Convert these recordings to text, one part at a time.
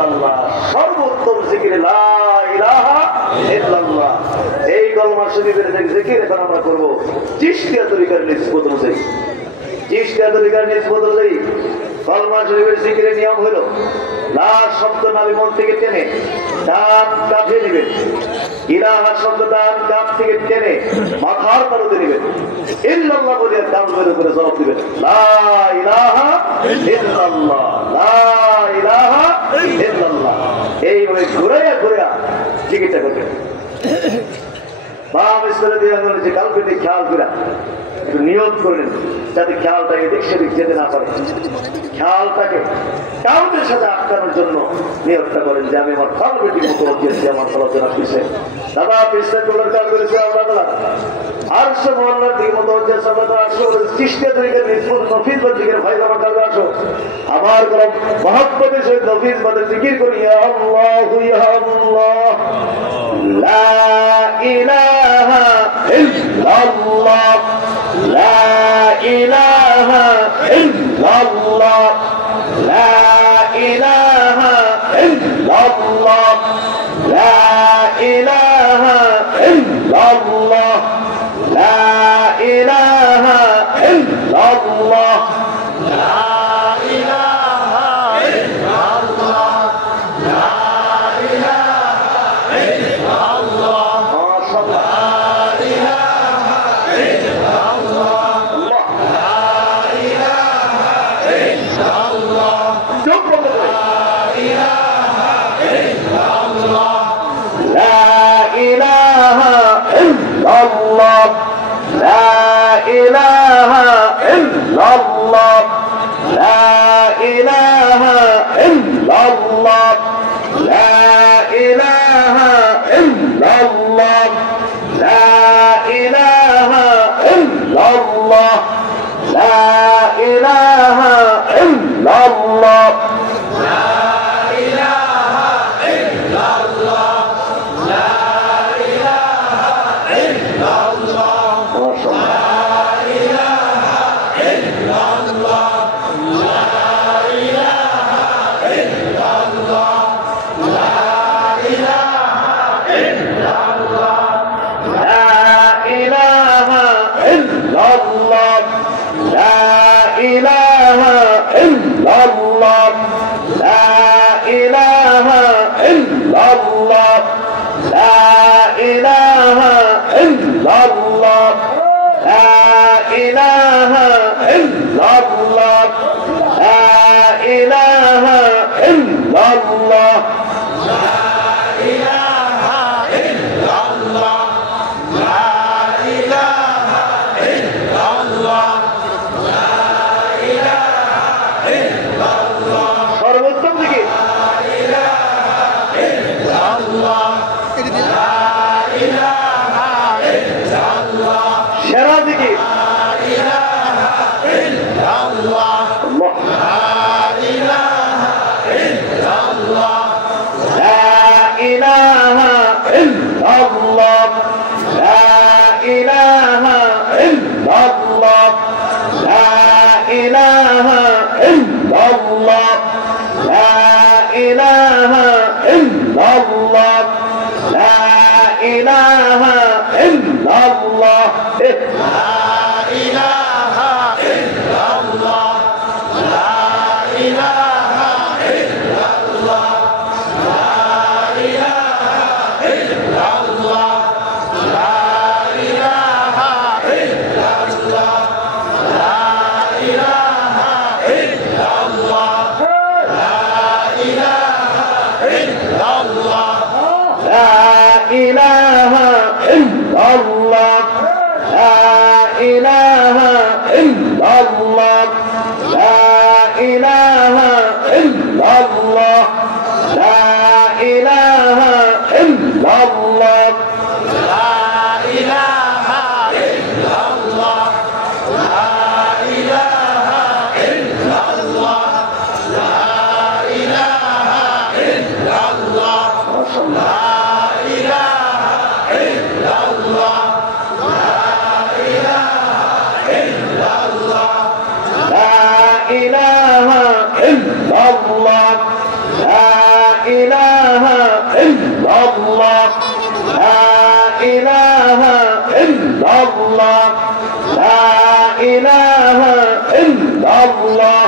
ইল্লাল্লাহ। সর্বোত্তম জিকির লা ইলাহা ইল্লাল্লাহ। এই কালেমা শরীফের যে জিকির এখন আমরা করব চিশতিয়া তরিকার নিসবত অনুযায়ী। চিশতিয়া তরিকার নিসবত অনুযায়ী কালেমা শরীফের জিকিরের নিয়ম হলো লা শব্দ নাভি মন থেকে টেনে ডান কাঁধে নেবেন, ইলাহা শব্দ ডান কাঁধ থেকে টেনে মাথার তালুতে নেবেন, ইল্লাল্লাহ বলে কালবের উপরে জবাব দিবেন লা ইলাহা ইল্লাল্লাহ, লা ইলাহা ইল্লাল্লাহ। এইভাবে ঘুরাইয়া ঘুরাইয়া জিকিরটা করবেন। বাম স্তরে দিয়ে যে কালবেটি খেয়াল করে একটু নিয়ত করেন যাতে খেয়ালটাকে এদিক সেদিক যেতে না পারে। খেয়ালটাকে কালবের সাথে আটকানোর জন্য নিয়তটা করেন যে আমি আমার কালবেটির মতো দিয়েছি, আমার আলোচনা পিছিয়ে দাদা পিছিয়ে তোলার কাজ করেছে আল্লাহ আর সব আল্লাহর দিকে মতো হচ্ছে চিশতিয়া তরিকার নিসবত নফিজ বা জিকির ভাই আমার কাছে আসো, আমার কোন মহব্বতের সহিত নফিজ বাদের জিকির করি ইয়া আল্লাহু ইয়া আল্লাহ লা ইলাহা ইল্লাল্লাহ লা ইলাহা ইল্লাল্লাহ লা ইলাহা ইল্লাল্লাহ লা ইলাহা ইল্লাল্লাহ লা ইলাহা ইল্লাল্লাহ লা ইলাহা ইল্লাল্লাহ লা ইলাহা ইল্লাল্লাহ لا إله إلا الله لا ইলাহা ইল্লাল্লাহ লা ইলাহা ইল্লাল্লাহ লা ইলাহা ইল্লাল্লাহ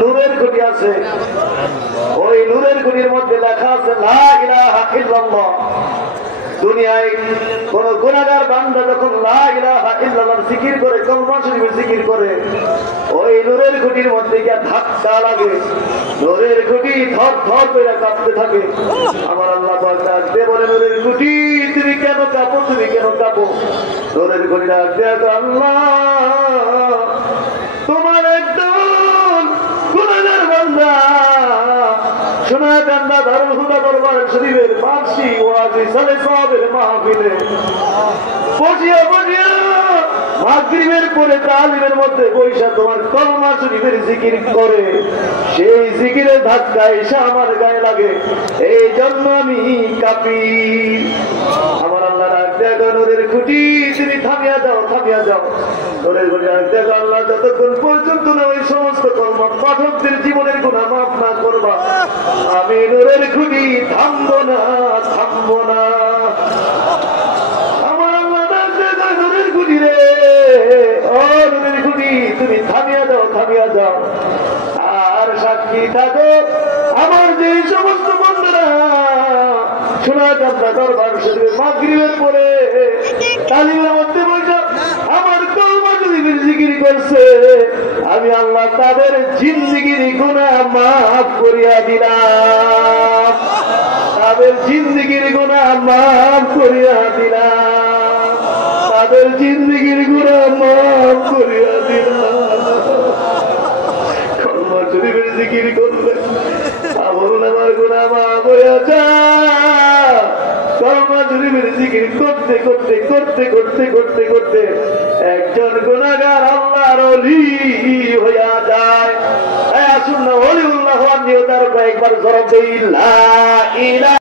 নূরের খুঁটি আছে, ওই নূরের খুঁটির মধ্যে লেখা আছে লা ইলাহা ইল্লাল্লাহ। দুনিয়ায় কোন গুনাহগার বান্দা যখন লা ইলাহা ইল্লাল্লাহ জিকির করে, কলমা শরীফ জিকির করে, ওই নূরের খুঁটির মধ্যে গিয়ে ধাক্কা লাগে, নূরের খুঁটি ধর ধর করে কাঁপতে থাকে। আমার আল্লাহ পাক ডাকতে বলে, নূরের খুঁটি তুমি কেন কাঁপো, তুমি কেন কাঁপো? নূরের খুঁটি ডাকতে আল্লাহ তোমার একদম গুনাহগার বান্দা সোনাকান্দা দারুল হুদা দরবার শরীফের বার্ষিক ওয়াজি সালে সাহাবের মাহফিলে বসিয়া বসিয়া মাগরিবের পরে তালিমের মধ্যে বৈশা তোমার কলমা শরীফের জিকির করে, সেই জিকিরের ধাক্কা এসে আমার গায়ে লাগে, এই জন্য আমি কাঁপি। আমার আল্লাহ ডাকতে নূরের খুঁটি তুমি থামিয়া যাও, থামিয়া যাও। নূরের খুঁটি ডাকতে আল্লাহ যতক্ষণ পর্যন্ত না ওই সমস্ত কলমা পাঠকদের জীবনের গুনাহ মাফ না করবা, আমি নূরের খুঁটি থামবো না, থামবো না। আমার আল্লাহ ডাকতে নূরের খুঁটি রে, ও নূরের খুঁটি তুমি থামিয়া যাও, থামিয়া যাও। আর সাক্ষী থাকো আমার যে সমস্ত বন্ধুরা সোনাকান্দা দরবার শরীফে মাগরিবের পরে তালিমের মধ্যে বসে আমার কলমা শরীফের জিকির করছে, আমি আল্লাহ তাদের জিন্দেগির গুনাহ মাফ করিয়া দিলাম, তাদের জিন্দেগির গুনাহ মাফ করিয়া দিলাম, তাদের জিন্দেগির গুনাহ মাফ করিয়া দিলাম। কলমা শরীফের জিকির করলে আমল নামার গুনাহ মাফ হয়ে যায়। কলমা শরীফের জিকির করতে করতে করতে করতে করতে করতে একজন গুনাহগার আল্লাহর ওলি হইয়া যায়। আসুন না ওলিউল্লাহ নিয়ে তার একবার জবাব দেই লা ইলাহা